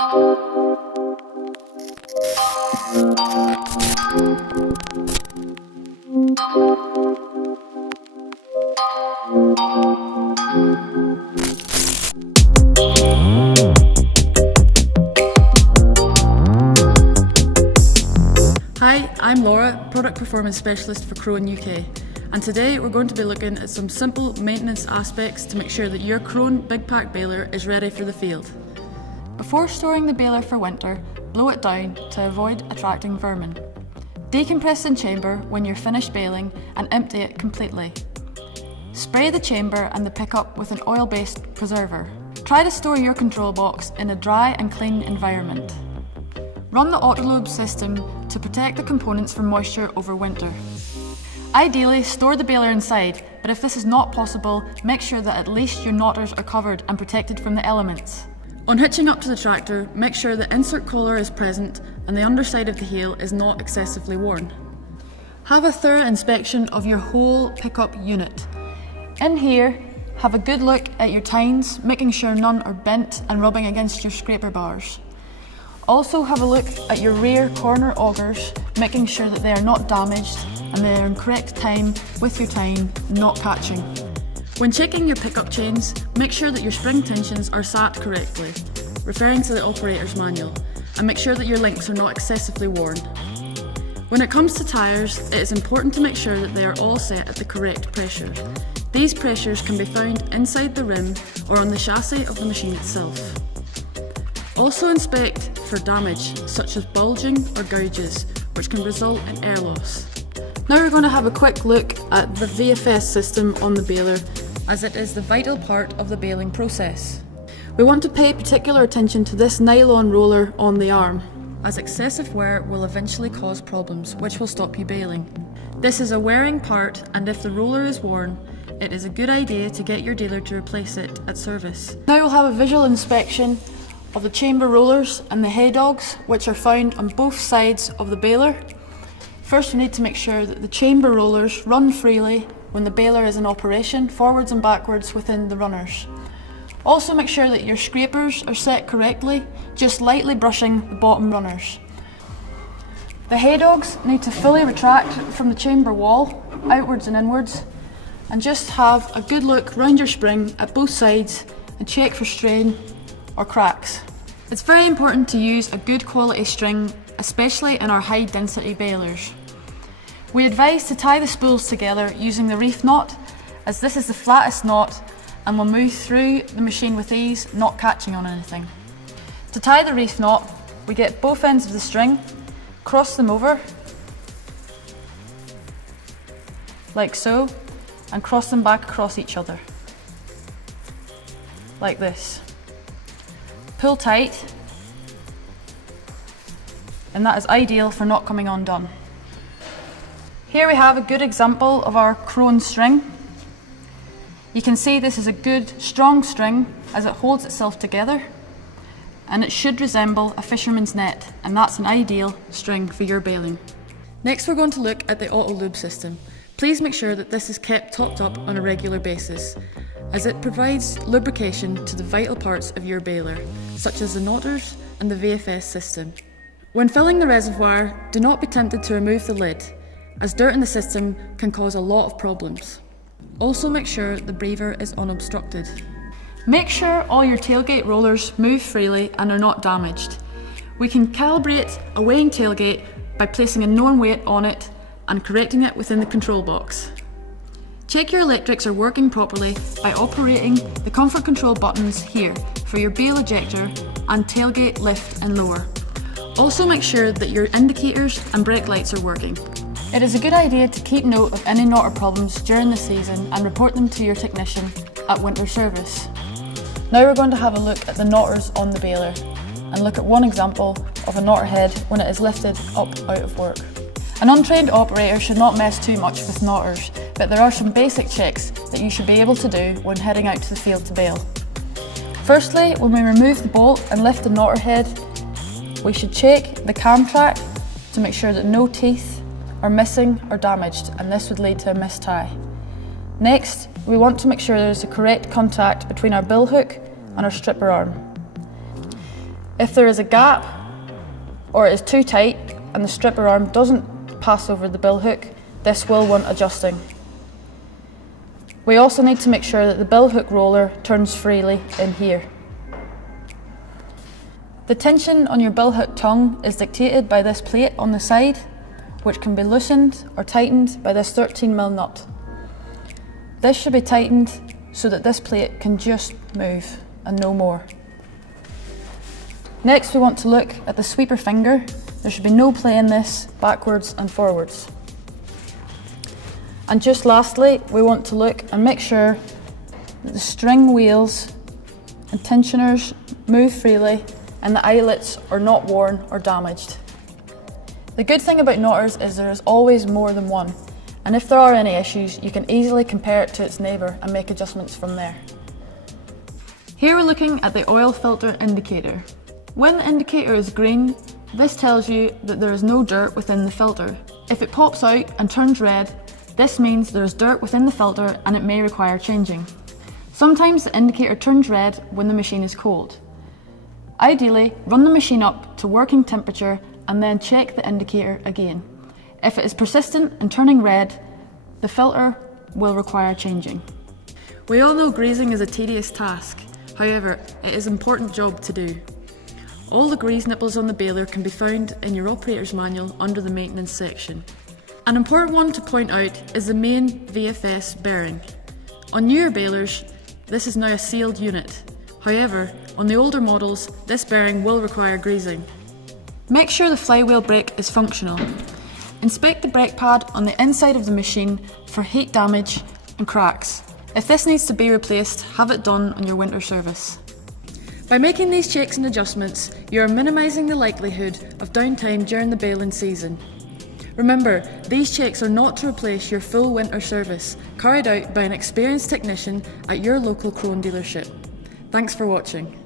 Hi, I'm Laura, Product Performance Specialist for KRONE UK, and today we're going to be looking at some simple maintenance aspects to make sure that your KRONE Big Pack baler is ready for the field. Before storing the baler for winter, blow it down to avoid attracting vermin. Decompress the chamber when you're finished baling and empty it completely. Spray the chamber and the pickup with an oil-based preserver. Try to store your control box in a dry and clean environment. Run the auto-lube system to protect the components from moisture over winter. Ideally, store the baler inside, but if this is not possible, make sure that at least your knotters are covered and protected from the elements. On hitching up to the tractor, make sure the insert collar is present and the underside of the heel is not excessively worn. Have a thorough inspection of your whole pickup unit. In here, have a good look at your tines, making sure none are bent and rubbing against your scraper bars. Also have a look at your rear corner augers, making sure that they are not damaged and they are in correct time with your tine not catching. When checking your pickup chains, make sure that your spring tensions are sat correctly, referring to the operator's manual, and make sure that your links are not excessively worn. When it comes to tyres, it is important to make sure that they are all set at the correct pressure. These pressures can be found inside the rim or on the chassis of the machine itself. Also inspect for damage, such as bulging or gouges, which can result in air loss. Now we're going to have a quick look at the VFS system on the baler, as it is the vital part of the baling process. We want to pay particular attention to this nylon roller on the arm, as excessive wear will eventually cause problems, which will stop you baling. This is a wearing part, and if the roller is worn, it is a good idea to get your dealer to replace it at service. Now we'll have a visual inspection of the chamber rollers and the hay dogs, which are found on both sides of the baler. First, we need to make sure that the chamber rollers run freely when the baler is in operation, forwards and backwards within the runners. Also make sure that your scrapers are set correctly, just lightly brushing the bottom runners. The hay dogs need to fully retract from the chamber wall, outwards and inwards, and just have a good look round your spring at both sides and check for strain or cracks. It's very important to use a good quality string, especially in our high density balers. We advise to tie the spools together using the reef knot, as this is the flattest knot and will move through the machine with ease, not catching on anything. To tie the reef knot, we get both ends of the string, cross them over, like so, and cross them back across each other, like this. Pull tight, and that is ideal for not coming undone. Here we have a good example of our KRONE string. You can see this is a good strong string as it holds itself together, and it should resemble a fisherman's net, and that's an ideal string for your baling. Next we're going to look at the auto lube system. Please make sure that this is kept topped up on a regular basis, as it provides lubrication to the vital parts of your baler, such as the knotters and the VFS system. When filling the reservoir, do not be tempted to remove the lid, as dirt in the system can cause a lot of problems. Also make sure the breather is unobstructed. Make sure all your tailgate rollers move freely and are not damaged. We can calibrate a weighing tailgate by placing a known weight on it and correcting it within the control box. Check your electrics are working properly by operating the comfort control buttons here for your bale ejector and tailgate lift and lower. Also make sure that your indicators and brake lights are working. It is a good idea to keep note of any knotter problems during the season and report them to your technician at winter service. Now we're going to have a look at the knotters on the baler and look at one example of a knotter head when it is lifted up out of work. An untrained operator should not mess too much with knotters, but there are some basic checks that you should be able to do when heading out to the field to bale. Firstly, when we remove the bolt and lift the knotter head, we should check the cam track to make sure that no teeth are missing or damaged, and this would lead to a mistie. Next, we want to make sure there is a correct contact between our bill hook and our stripper arm. If there is a gap or it is too tight and the stripper arm doesn't pass over the bill hook, this will want adjusting. We also need to make sure that the bill hook roller turns freely in here. The tension on your bill hook tongue is dictated by this plate on the side, which can be loosened or tightened by this 13mm nut. This should be tightened so that this plate can just move and no more. Next, we want to look at the sweeper finger. There should be no play in this backwards and forwards. And just lastly, we want to look and make sure that the string wheels and tensioners move freely and the eyelets are not worn or damaged. The good thing about knotters is there is always more than one, and if there are any issues, you can easily compare it to its neighbour and make adjustments from there. Here we're looking at the oil filter indicator. When the indicator is green, this tells you that there is no dirt within the filter. If it pops out and turns red, this means there is dirt within the filter and it may require changing. Sometimes the indicator turns red when the machine is cold. Ideally, run the machine up to working temperature and then check the indicator again. If it is persistent and turning red, the filter will require changing. We all know greasing is a tedious task. However, it is an important job to do. All the grease nipples on the baler can be found in your operator's manual under the maintenance section. An important one to point out is the main VFS bearing. On newer balers, this is now a sealed unit. However, on the older models, this bearing will require greasing. Make sure the flywheel brake is functional. Inspect the brake pad on the inside of the machine for heat damage and cracks. If this needs to be replaced, have it done on your winter service. By making these checks and adjustments, you are minimising the likelihood of downtime during the baling season. Remember, these checks are not to replace your full winter service, carried out by an experienced technician at your local KRONE dealership. Thanks for watching.